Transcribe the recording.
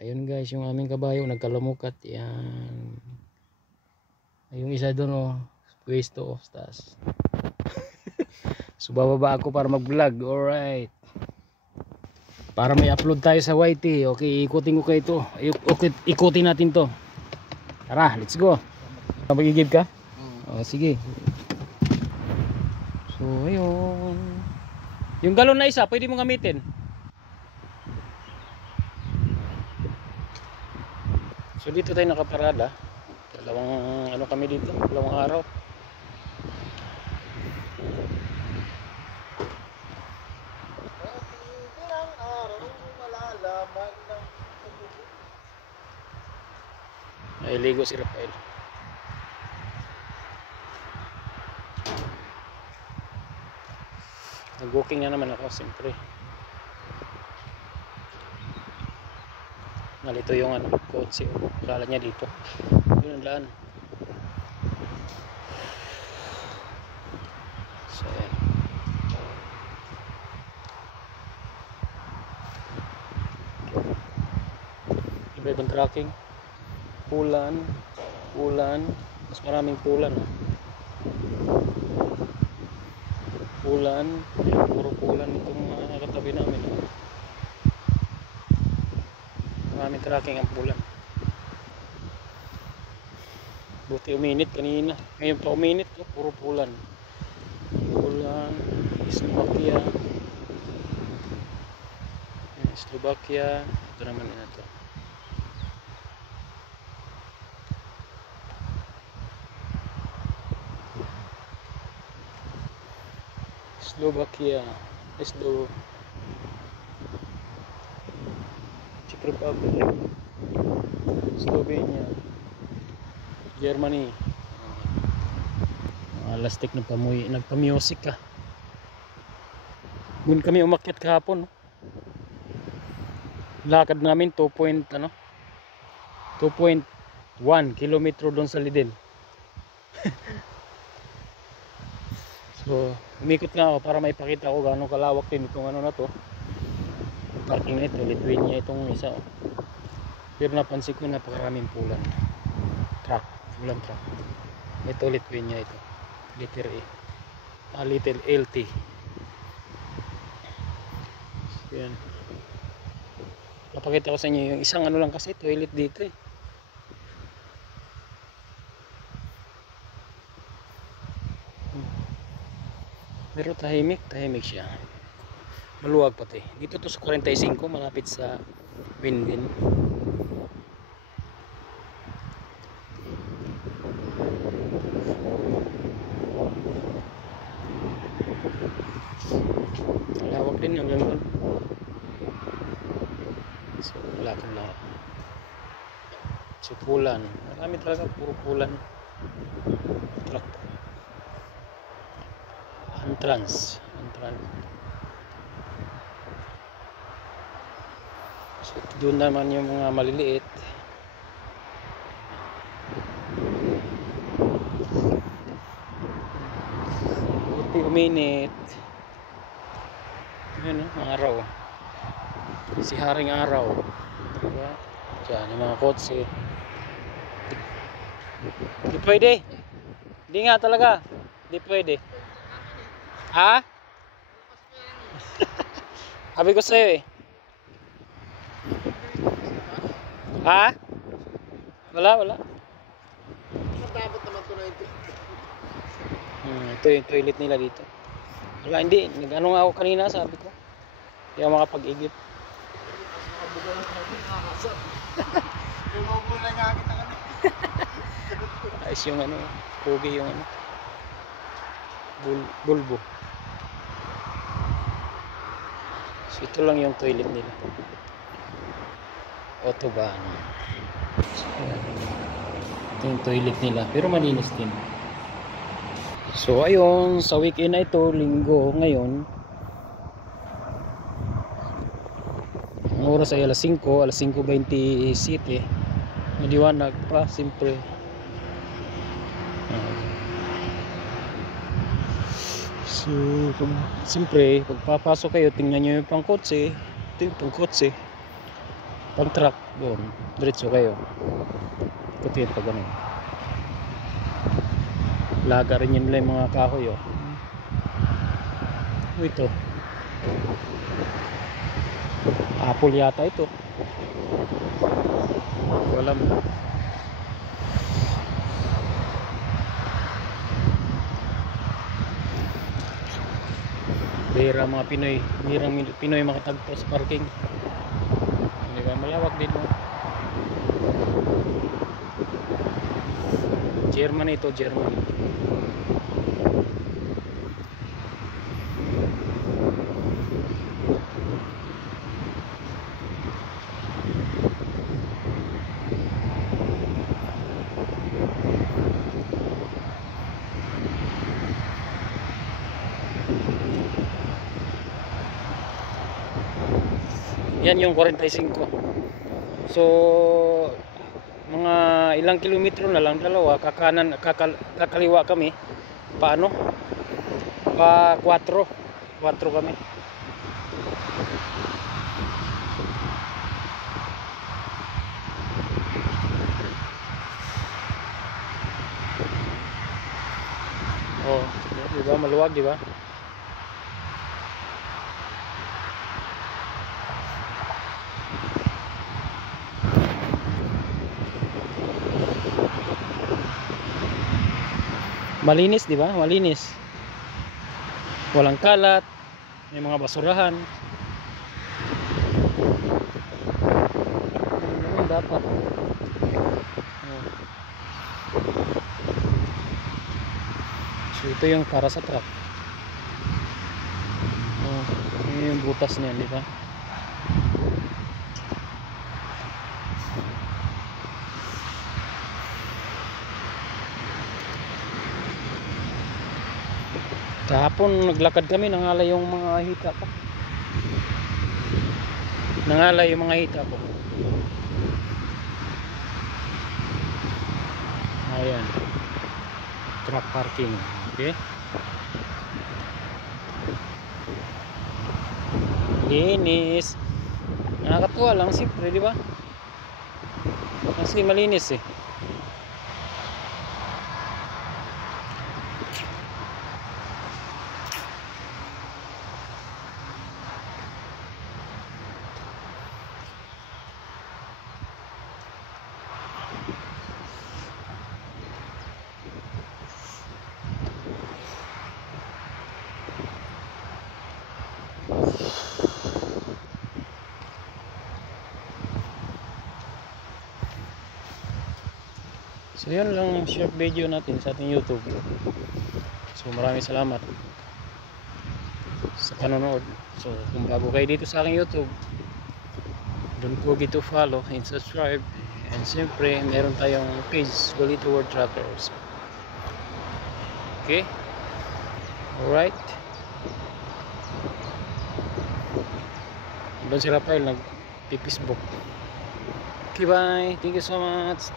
Ayun guys, yung aming kabayo nagkalumukat. Yan. Yung isa doon oh, pwesto oh, taas. So bababa ako para mag-vlog. Alright. Para may upload tayo sa YT. Okay, ikutin ko kayo ito. Okay, ikutin natin to. Tara, let's go. Magigib ka? Oh, sige. So ayun. Yung galon na isa, pwede mo gamitin. So dito tayo nakaparada. Dalawang ano kami dito, dalawang araw. Nailigo si Rafael. Nag-walking na naman ako siyempre. Nalito yung ano, kotse. Akala niya dito. Yun ang daan. So ayan. Iba-ibang tracking. Pulan. Pulan. Mas maraming pulan. Oh. Pulan. Ayan, puro pulan itong katabi namin. Oh. Maraming tracking ang pulan. Buti uminit kanina. Ngayon pa uminit. Oh, puro pulan. Pulan. Slovakia. Ayan, Slovakia. Ito naman na ito. Slovakia, Czech Republic, Slovenia, Germany. Lastik nagpa-music ka. Doon kami umakyat kahapon. Lakad namin 2.1 kilometro doon sa Lidl. So, umikot nga ako para maipakita ko gaano kalawak din itong ano na to. Parking na ito, Lithuania itong isa. Oh. Pero napansin ko napakaraming pulan. Truck, pulan truck. Ito Lithuania ito. Letter E. Little LT. So, yan. Napakita ko sa inyo yung isang ano lang kasi toilet dito eh. Pero tahimik siya. Maluwag pati. Dito to sa 45, malapit sa Winwin. Malawag din yung ganun. So, wala kang lahat. So, pulan. Marami talaga, puro pulan. Truck. Entrance. So doon naman yung mga maliliit. Buti uminit. Ayan o, araw. Si Haring Araw. Diba? Diyan yung mga kotse. Di pwede. Di nga talaga. Di pwede. Ha? Sabi ko sa'yo eh. Ha? Wala. Dapat naman ito na ito. Ito yung toilet nila dito. Wala, hindi. Nag-ano nga ako kanina, sabi ko. Hindi ako makapag-igip. Yung mabul na nga kita ka na. Ayos yung ano, pogi yung ano. Bulbo. So ito lang yung toilet nila. Autoban. So, ito yung toilet nila. Pero malinis din. So ayun, sa weekend na ito, linggo ngayon. Ang oras ay alas 5:27. Maliwanag pa, siyempre. So, siyempre, pagpapasok kayo, tingnan nyo yung pangkotse. Ito yung pangkotse. pag truck doon diretso kayo, ikutin pag ganun. Laga rin yun nila yung mga kahoy oh. Ito apple yata ito, wala mo. Bira mga Pinoy makatagpo sa parking. Hindi ba malawak din mo. Germany ito, Germany. Yan yung 45. So mga ilang kilometro na lang, dalawa, kakaliwa kami. Paano? Pa 4 kami. Oh, di ba maluwag, di ba? Malinis, di ba? Malinis. Walang kalat, may mga basurahan. Ano dapat? Oh. So ito yung para sa truck. Oh, yun yung butas niyan, di ba? Kahapon naglakad kami, nangalay yung mga hita ko. Nangalay yung mga hita ko. Ayan. Truck parking. Okay. Linis. Nakakatuwa lang siyempre, di ba? Kasi malinis eh. So yun lang yung short video natin sa ating YouTube. So maraming salamat sa panonood. So kung bago kayo dito sa aking YouTube, don't forget to follow and subscribe. And siyempre meron tayong page, Golito World Travelers. Okay? Alright. Doon si Rafael nag-Facebook. Okay, bye. Thank you so much.